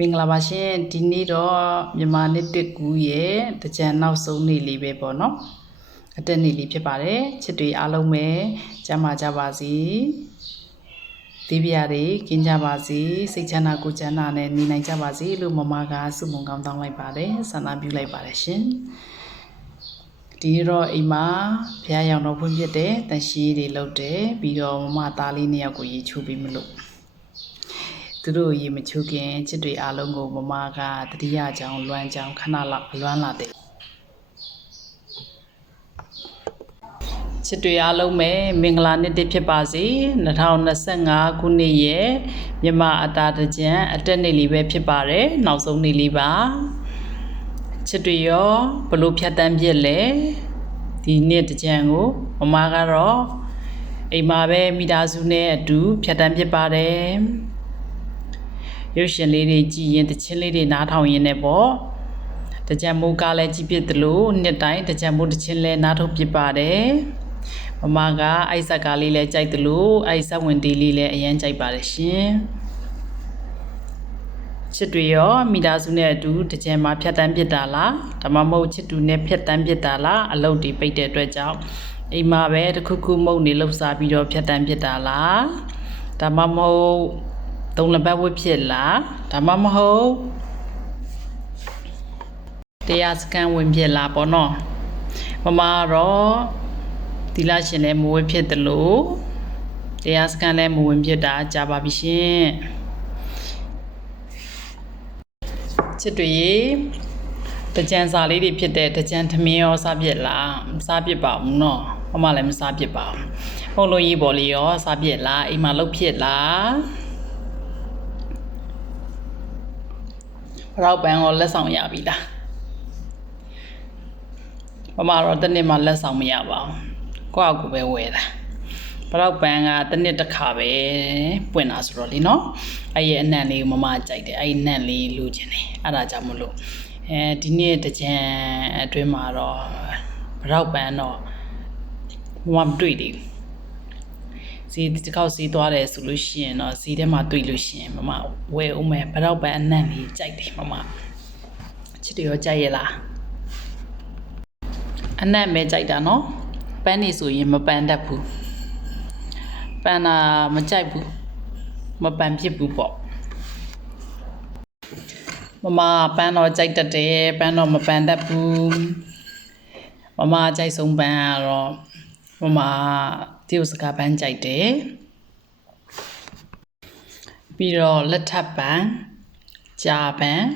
မင်္ဂလာပါရှင်ဒီနေ့တော့မြန်မာနှစ်တစ်ကူရဲ့တကြံနောက်ဆုံးနေ့လေးပဲပေါ့နော်အတက်နေ့လေးဖြစ်ပါတယ်ချစ်တွေအားလုံးပဲကျမ်းမာကြပါစေဒီပြားတွေကင်းကြပါစေစိတ်ချမ်းသာကိုယ်ချမ်းသာနဲ့နေနိုင်ကြပါစေလို့မမကဆုမွန်ကောင်းတောင်းလိုက်ပါတယ်ဆန္ဒပြုလိုက်ပါတယ်ရှင်ဒီနေ့တော့အိမ်မှာဘုရားရောင်တော်ဖွင့်ပြတဲ့တန်ရှည်တွေလုပ်တယ်ပြီးတော့မမသားလေးနှစ်ယောက်ကိုရေချိုးပေးမလို့သူတို့ရေမချိုးခင်ချစ်တွေအားလုံးကိုမမကတတိယကြောင်လွမ်းကြောင်ခဏလောက်လွမ်းလာတဲ့ချစ်တွေအားလုံးပဲမင်္ဂလာနေ့တစ်ဖြစ်ပါစေ2025ခုနှစ်ရဲ့မြန်မာအတာတကြံအတက်နေ့လေးပဲဖြစ်ပါတယ်နောက်ဆုံးနေ့လေးပါချစ်တွေရောဘလို့ဖြတ်တန်းပြစ်လဲဒီနေ့တကြံကိုမမကတော့အိမ်မှာပဲမိသားစုနဲ့အတူဖြတ်တန်းပြစ်ပါတယ်ရုပ်ရှင်လေးတွေကြည့်ရင်တချင်းလေးတွေနားထောင်ရင်းနဲ့ပေါ့တကြံမိုးကားလည်းကြည့်ပြစ်တယ်လို့နှစ်တိုင်းတကြံမိုးတချင်းလည်းနားထုတ်ပြစ်ပါတယ်မမကအိုက်ဆက်ကားလေးလည်းကြိုက်တယ်လို့အိုက်ဆက်ဝင်တီးလေးလည်းအရင်ကြိုက်ပါတယ်ရှင်ချစ်တွေရောမိသားစုနဲ့အတူတကြံမှာဖြတ်တန်းပြစ်တာလားဒါမှမဟုတ်ချစ်တူနဲ့ဖြတ်တန်းပြစ်တာလားအလုပ်တွေပိတ်တဲ့အတွက်ကြောင့်အိမ်မှာပဲတစ်ခုခုမုတ်နေလှုပ်ရှားပြီးတော့ဖြတ်တန်းပြစ်တာလားဒါမှမဟုတ်သုံးလက်ပတ်ဝတ်ဖြစ်လားဒါမှမဟုတ်တရားစကန်ဝင်ဖြစ်လားပေါ့နော်မမတော့ဒီလရှင်လည်းမဝတ်ဖြစ်တယ်လို့တရားစကန်လည်းမဝင်ဖြစ်တာကြာပါပြီရှင်ချစ်တွေတကြံစာလေးတွေဖြစ်တဲ့တကြံသမင်းရောစားပြစ်လားမစားပြစ်ပါဘူးနော်မမလည်းမစားပြစ်ပါဘူးဟုတ်လို့ရေးပေါ်လေးရောစားပြစ်လားအိမ်မှာလုပ်ဖြစ်လားရောက်ပန်းကိုလက်ဆောင်ရပြီလားမမတော့တနေ့မှလက်ဆောင်မရပါဘူးကိုယ့်အကူပဲဝယ်တာရောက်ပန်းကတနေ့တစ်ခါပဲပွင့်တာဆိုတော့လीနော်အဲ့ရဲ့အနံ့လေးကိုမမကြိုက်တယ်အဲ့အနံ့လေးလိုချင်တယ်အဲ့ဒါကြောင့်မလို့ဒီနေ့တကြံအတွင်းမှာတော့ရောက်ပန်းတော့မမမတွေ့သေးဘူးစီတစ်ခေါက်စီးသွားတယ်ဆိုလို့ရှိရင်တော့စီးထဲမှာတွေ့လို့ရှိရင်မမဝယ်ဦးမယ်ဘရောက်ပန်းအနံ့လေးကြိုက်တယ်မမချစ်တယ်ရောကြိုက်ရလားအနံ့ပဲကြိုက်တာနော်ပန်းနေဆိုရင်မပန်းတတ်ဘူးပန်းတာမကြိုက်ဘူးမပန်းဖြစ်ဘူးပေါ့မမပန်းတော့ကြိုက်တတ်တယ်ပန်းတော့မပန်းတတ်ဘူးမမကြိုက်ဆုံးပန်းကတော့မမတရုတ်စကားပန်းကြိုက်တယ်ပြီးတော့လက်ထပ်ပန်းကြာပန်း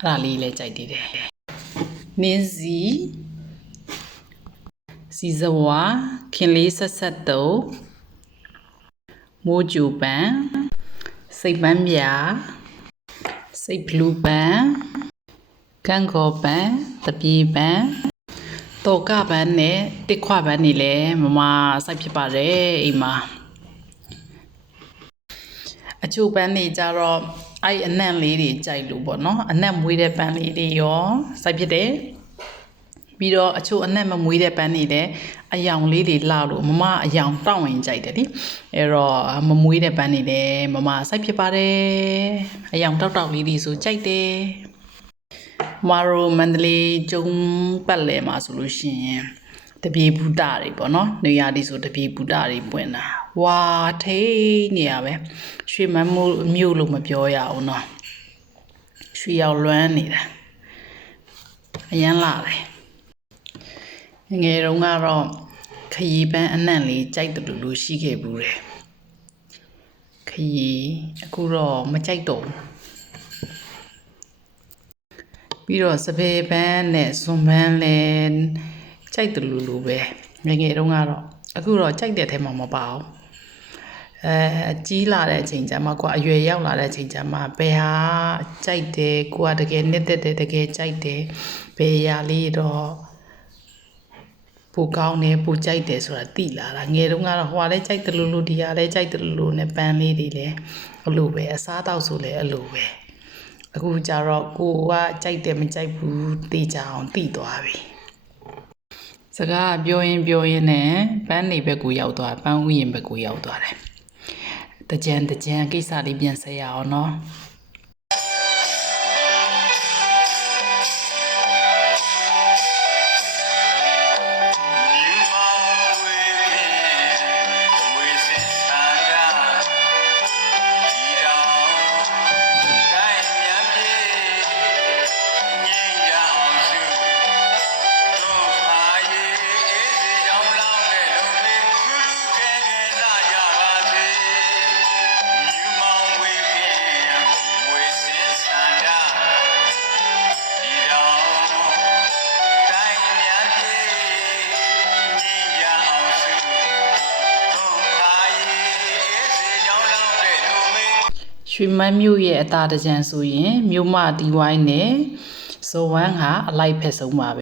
အဲ့ဒါလေးလည်းကြိုက်သေးတယ်နင်းစီဇဝါခင်လေးဆက်တုံမိုးကြိုပန်းစိတ်ပန်းပြစိတ်ဘလူးပန်းကန်းကောပန်းတပြေပန်းတောကပန်းနဲ့တစ်ခွပန်းနေလဲမမစိုက်ဖြစ်ပါတယ်အိမ်မှာအချို့ပန်းတွေကြတော့အဲ့အနံ့လေးတွေကြိုက်လို့ပေါ့နော်အနံ့မွေးတဲ့ပန်းလေးတွေရောစိုက်ဖြစ်တယ်ပြီးတော့အချို့အနံ့မမွေးတဲ့ပန်းတွေလည်းအယောင်လေးတွေလှလို့မမအယောင်တောင့်ဝင်ကြိုက်တယ်လीအဲ့တော့မမွေးတဲ့ပန်းတွေလည်းမမစိုက်ဖြစ်ပါတယ်အယောင်တောက်တောက်လေးတွေဆိုကြိုက်တယ်မာရိုမန္တလေးကျုံပတ်လည်မှာဆိုလို့ရှိရင်တပြေဘူတာတွေပေါ့နော်နေရာဒီဆိုတပြေဘူတာတွေပွင့်တာဝါထိန်နေရပဲရွှေမန်းမြို့လို့မပြောရအောင်နော်ရွှေရောက်လွမ်းနေတာအရန်လာတယ်ငယ်တုန်းကတော့ခရီးပန်းအနံ့လေးကြိုက်တူတူရှိခဲ့ဘူးတယ်ခရီးအခုတော့မကြိုက်တော့ပြီးတော့စပယ်ပန်းနဲ့ဇွန်ပန်းလည်းကြိုက်တူလူပဲငယ်တုန်းကတော့အခုတော့ကြိုက်တဲ့ထဲမှာမပါဘူးကြီးလာတဲ့အချိန်ကျမှကိုကအရွယ်ရောက်လာတဲ့အချိန်ကျမှဘယ်ဟာကြိုက်တယ်ကိုကတကယ်နှစ်သက်တယ်တကယ်ကြိုက်တယ်ဘယ်ရာလေးတော့ပူကောင်းတယ်ပူကြိုက်တယ်ဆိုတာသိလာတာငယ်တုန်းကတော့ဟိုကလည်းကြိုက်တယ်လို့ဒီဟာလည်းကြိုက်တယ်လို့နဲ့ပန်းလေးတွေလည်းအလိုပဲအစားတောက်ဆိုလည်းအလိုပဲအခုကျတော့ကိုကကြိုက်တယ်မကြိုက်ဘူးသိကြအောင်သိသွားပြီစကားပြောရင်နဲ့ပန်းနေဘက်ကိုရောက်သွားပန်းဥယျာဉ်ဘက်ကိုရောက်သွားတယ်တကြံကိစ္စလေးပြန်ဆက်ရအောင်နော် ရွှေမန်းမြို့ရဲ့အသာတကြံဆိုရင်မြို့မဒီဝိုင်းနဲ့ဇော်ဝမ်းဟာအလိုက်ဖက်ဆုံးပါပဲ